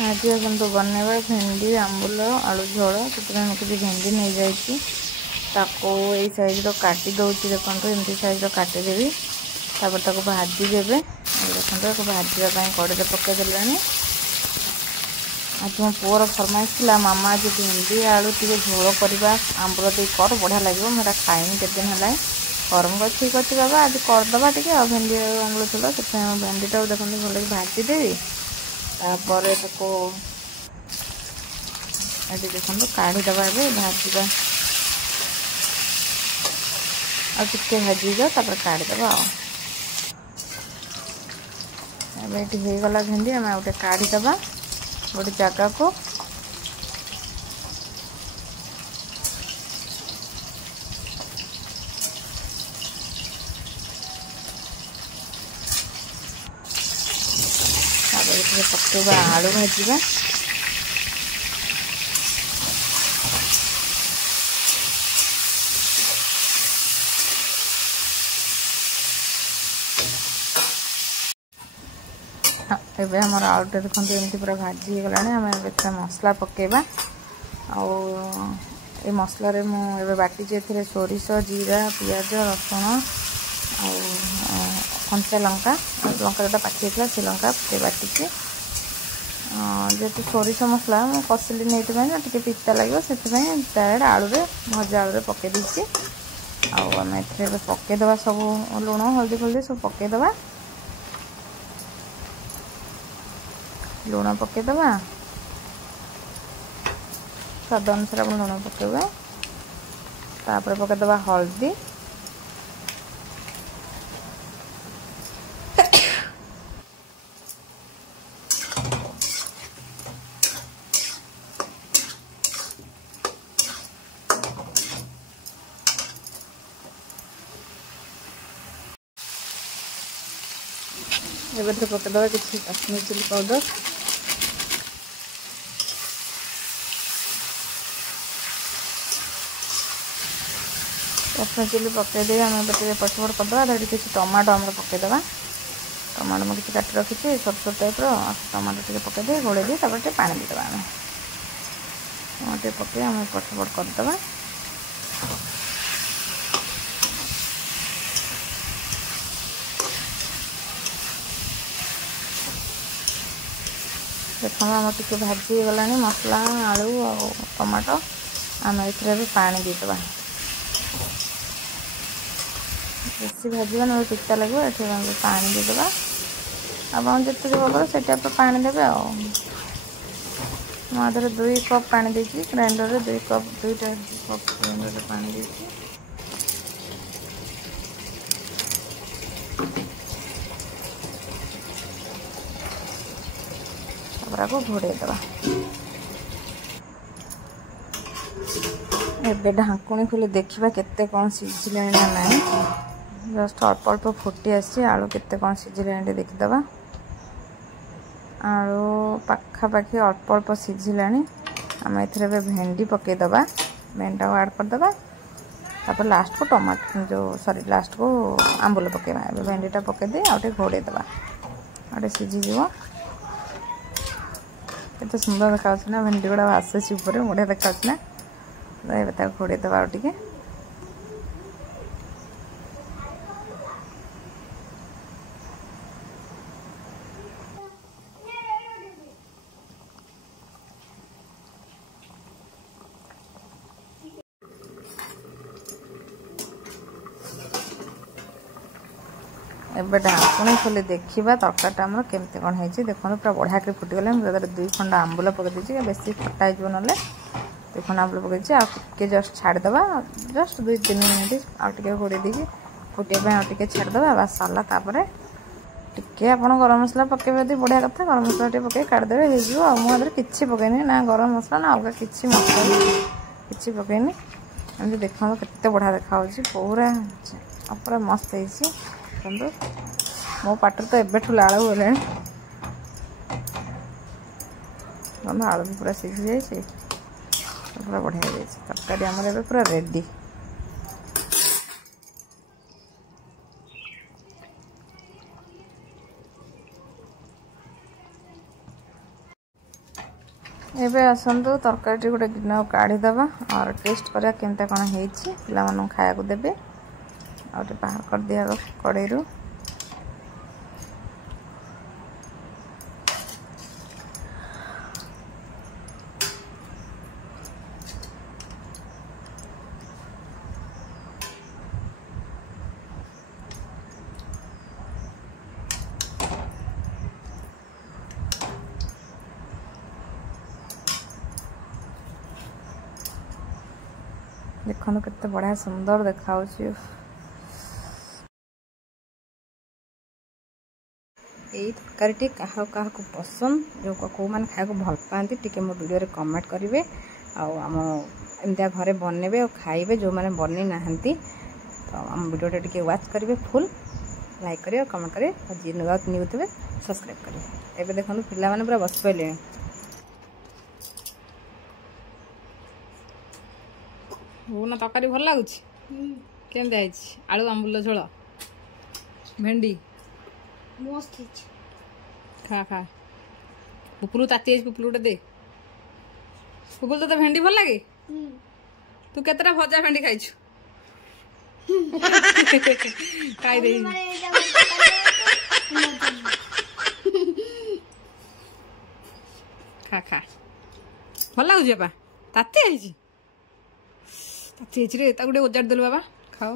आज କିନ୍ତୁ ବନେଇବା ଭେଣ୍ଡି ଆମ୍ବୁଲ ଆଳୁ ଝୋଳ। ସେଥିପାଇଁ ମୁଁ କିଛି ଭେଣ୍ଡି ନେଇଯାଇଛି, ତାକୁ ଏଇ ସାଇଜ୍ର କାଟି ଦେଉଛି। ଦେଖନ୍ତୁ ଏମିତି ସାଇଜ୍ର କାଟିଦେବି, ତାପରେ ତାକୁ ଭାଜିଦେବେ। ଦେଖନ୍ତୁ ତାକୁ ଭାଜିବା ପାଇଁ କଡ଼େଇରେ ପକାଇ ଦେଲେଣି। ଆଜି ମୋ ପୁଅର ଫରମାଇଶ ଥିଲା, ମାମା ଆଜି ଭେଣ୍ଡି ଆଳୁ ଟିକେ ଝୋଳ କରିବା, ଆମ୍ବୁଲ ଦେଇ କର, ବଢ଼ିଆ ଲାଗିବ। ମୁଁ ଏଇଟା ଖାଇନି କେତେ ଦିନ ହେଲାଣି। ଗରମ ଠିକ୍ ଅଛି ବାବା, ଆଜି କରିଦେବା ଟିକେ ଆଉ ଭେଣ୍ଡି ଆଳୁ ଆମ୍ବୁଲ ଝୋଳ। ସେଥିପାଇଁ ଭେଣ୍ଡିଟାକୁ ଦେଖନ୍ତୁ ଭଲକି ଭାଜିଦେବି। ତାପରେ ତାକୁ ଏଠି ଦେଖନ୍ତୁ କାଢ଼ିଦେବା। ଏବେ ଭାଜିବା ଆଉ ଟିକେ ଭାଜିବା, ତାପରେ କାଢ଼ିଦେବା। ଆଉ ଏବେ ଏଠି ହେଇଗଲା ଭେଣ୍ଡି, ଆମେ ଆଉ ଟିକେ କାଢ଼ିଦେବା ଗୋଟେ ଜାଗାକୁ। ତାପରେ ଏଥିରେ ପକାଇବା ଆଳୁ ଭାଜିବା। ଏବେ ଆମର ଆଳୁଟା ଦେଖନ୍ତୁ ଏମିତି ପୁରା ଭାଜି ହେଇଗଲାଣି। ଆମେ ଏଥିରେ ମସଲା ପକାଇବା। ଆଉ ଏ ମସଲାରେ ମୁଁ ଏବେ ବାଟିଛି, ଏଥିରେ ସୋରିଷ, ଜିରା, ପିଆଜ, ରସୁଣ ଆଉ କଞ୍ଚା ଲଙ୍କା, ଲଙ୍କା ଯେଉଁଟା ପାଚି ଯାଇଥିଲା ସେ ଲଙ୍କା ଟିକେ ବାଟିଛି। ଯେହେତୁ ସୋରିଷ ମସଲା ମୁଁ କଷିଲିନି ଏଇଥିପାଇଁ ନା ଟିକେ ପିତା ଲାଗିବ, ସେଥିପାଇଁ ଡାଇରେକ୍ଟ ଆଳୁରେ ଭଜା ଆଳୁରେ ପକାଇ ଦେଇଛି। ଆଉ ଆମେ ଏଥିରେ ଏବେ ପକାଇଦେବା ସବୁ ଲୁଣ ହଳଦୀ ଫଳଦୀ ସବୁ ପକାଇଦେବା। ଲୁଣ ପକାଇଦେବା, ସ୍ୱାଦ ଅନୁସାରେ ଆପଣ ଲୁଣ ପକାଇବେ। ତାପରେ ପକାଇଦେବା ହଳଦୀ, ଏବେ ଏଥିରେ ପକାଇଦେବା କିଛି କାଶ୍ମୀର ଚିଲି ପାଉଡ଼ର। କାଶ୍ମୀର ଚିଲି ପକାଇ ଦେଇ ଆମେ ଏବେ ଟିକେ ପଛପଟ କରିଦେବା। ତାପରେ କିଛି ଟମାଟୋ ଆମର ପକାଇଦେବା। ଟମାଟୋ ମୁଁ କିଛି କାଟି ରଖିଛି ଛୋଟ ଛୋଟ ଟାଇପ୍ର। ଟମାଟୋ ଟିକେ ପକାଇ ଦେଇ ଗୋଳେଇ ଦେଇ ତାପରେ ଟିକେ ପାଣି ଦେଇଦେବା। ଆମେ ଟିକେ ପକାଇ ଆମେ ପଛପଟ କରିଦେବା। ଦେଖନ୍ତୁ ଆମର ଟିକେ ଭାଜି ହେଇଗଲାଣି ମସଲା, ଆଳୁ ଆଉ ଟମାଟୋ। ଆମେ ଏଥିରେ ଏବେ ପାଣି ଦେଇଦେବା। ବେଶୀ ଭାଜିବା ନହେଲେ ପିତା ଲାଗିବ। ଏଠି ଆମେ ପାଣି ଦେଇଦେବା। ଆପଣ ଯେତିକି ଭଲ ସେ ଟାଇପ୍ର ପାଣି ଦେବେ। ଆଉ ମୁଁ ଆଦେହରେ 2 କପ୍ ପାଣି ଦେଇଛି, ଗ୍ରାଇଣ୍ଡରରେ 2 କପ୍, 2ଟା କପ୍ ଗ୍ରାଇଣ୍ଡରରେ ପାଣି ଦେଇଛି। ତାପରେ ଆକୁ ଘୋଡ଼େଇ ଦେବା। ଏବେ ଢାଙ୍କୁଣି ଖୋଲି ଦେଖିବା କେତେ କ'ଣ ସିଝିଲାଣି ନା ନାହିଁ। ଜଷ୍ଟ ଅଳ୍ପ ଅଳ୍ପ ଫୁଟି ଆସିଛି। ଆଳୁ କେତେ କ'ଣ ସିଝିଲାଣି ଟିକେ ଦେଖିଦେବା। ଆଳୁ ପାଖାପାଖି ଅଳ୍ପ ଅଳ୍ପ ସିଝିଲାଣି। ଆମେ ଏଥିରେ ଏବେ ଭେଣ୍ଡି ପକାଇଦେବା। ଭେଣ୍ଡିଟାକୁ ଆଡ଼୍ କରିଦେବା। ତାପରେ ଲାଷ୍ଟକୁ ଲାଷ୍ଟକୁ ଆମ୍ବୁଲ ପକାଇବା। ଏବେ ଭେଣ୍ଡିଟା ପକାଇ ଦେଇ ଆଉ ଟିକେ ଘୋଡ଼େଇ ଦେବା, ଆଉ ଟିକେ ସିଝିଯିବ। କେତେ ସୁନ୍ଦର ଦେଖାଯାଉଛି ନା, ଭେଣ୍ଡି ଗୁଡ଼ା ଆସୁଛି ଉପରେ, ବଢ଼ିଆ ଦେଖାଯାଉଛି ନା। ଏବେ ତାକୁ ଘୋଡ଼େଇ ଦେବା ଆଉ ଟିକେ। ଏବେ ଢାଙ୍କୁଣି ଖୋଲି ଦେଖିବା ତରକାରୀଟା ଆମର କେମିତି କ'ଣ ହେଇଛି। ଦେଖନ୍ତୁ ପୁରା ବଢ଼ିଆକି ଫୁଟିଗଲାଣି। ମୁଁ ତାଦେହରେ 2 ଖଣ୍ଡ ଆମ୍ବୁଲ ପକାଇ ଦେଇଛି, ବେଶୀ ଖଟା ହେଇଯିବ ନହେଲେ। 2 ଖଣ୍ଡ ଆମ୍ବୁଲ ପକାଇଛି। ଆଉ ଟିକେ ଜଷ୍ଟ ଛାଡ଼ିଦେବା, ଜଷ୍ଟ 2-3 ମିନିଟ୍ ଆଉ ଟିକେ ଘୋଡ଼େଇ ଦେଇକି ଫୁଟିବା ପାଇଁ ଆଉ ଟିକେ ଛାଡ଼ିଦେବା। ବାସ୍ ସରିଲା। ତାପରେ ଟିକେ ଆପଣ ଗରମ ମସଲା ପକାଇବେ ଯଦି ବଢ଼ିଆ କଥା, ଗରମ ମସଲା ଟିକେ ପକାଇ କାଢ଼ିଦେବେ, ହେଇଯିବ। ଆଉ ମୁଁ ଆଦେହରେ କିଛି ପକାଇନି, ନା ଗରମ ମସଲା ନା ଅଲଗା କିଛି ମସଲା କିଛି ପକାଇନି। ଏମିତି ଦେଖନ୍ତୁ କେତେ ବଢ଼ିଆ ଦେଖାହେଉଛି, ପୁରା ମସ୍ତ ହେଇଛି। ଦେଖନ୍ତୁ ମୋ ପାଟିରେ ତ ଏବେଠୁ ଲାଳ ଗଲାଣି। ଆଳୁ ବି ପୁରା ସିଝି ଯାଇଛି, ପୁରା ବଢ଼ିଆ ହେଇଯାଇଛି। ତରକାରୀ ଆମର ଏବେ ପୁରା ରେଡ଼ି। एबे आसतु तरकारी गोटे गिन काढ़ीदबा और टेस्ट करा केमता कौन है पिला खाया देवे और बाहर कर दिया कड़े देखो केते बढ़िया सुंदर देखा यही तरकारी क्या पसंद जो कौ मैंने खाया भल पाती टी मो वीडियो कमेंट करेंगे आम एमती घरे बनइबे और खाइबे जो मैंने बन ना तो आम वीडियो टी वाच करेंगे फुल लाइक करेंगे कमेंट करेंगे और जी न्यू थे सब्सक्राइब करेंगे। एबे देखो पिला माने पूरा बस पड़े ना तरकारी भल लगुच केमती आलू आंबुल झोल भेंडी मस्त खा खा पुपुलू ताती पुपुलू दे पुपुल तो भेंडी भल लगे तू केतरा भजा भेंडी खाइछु खाई दे खा खा भल लगुच बाबा ताती आई ताती रे गोटे ओजाड़ देलु बाबा खाओ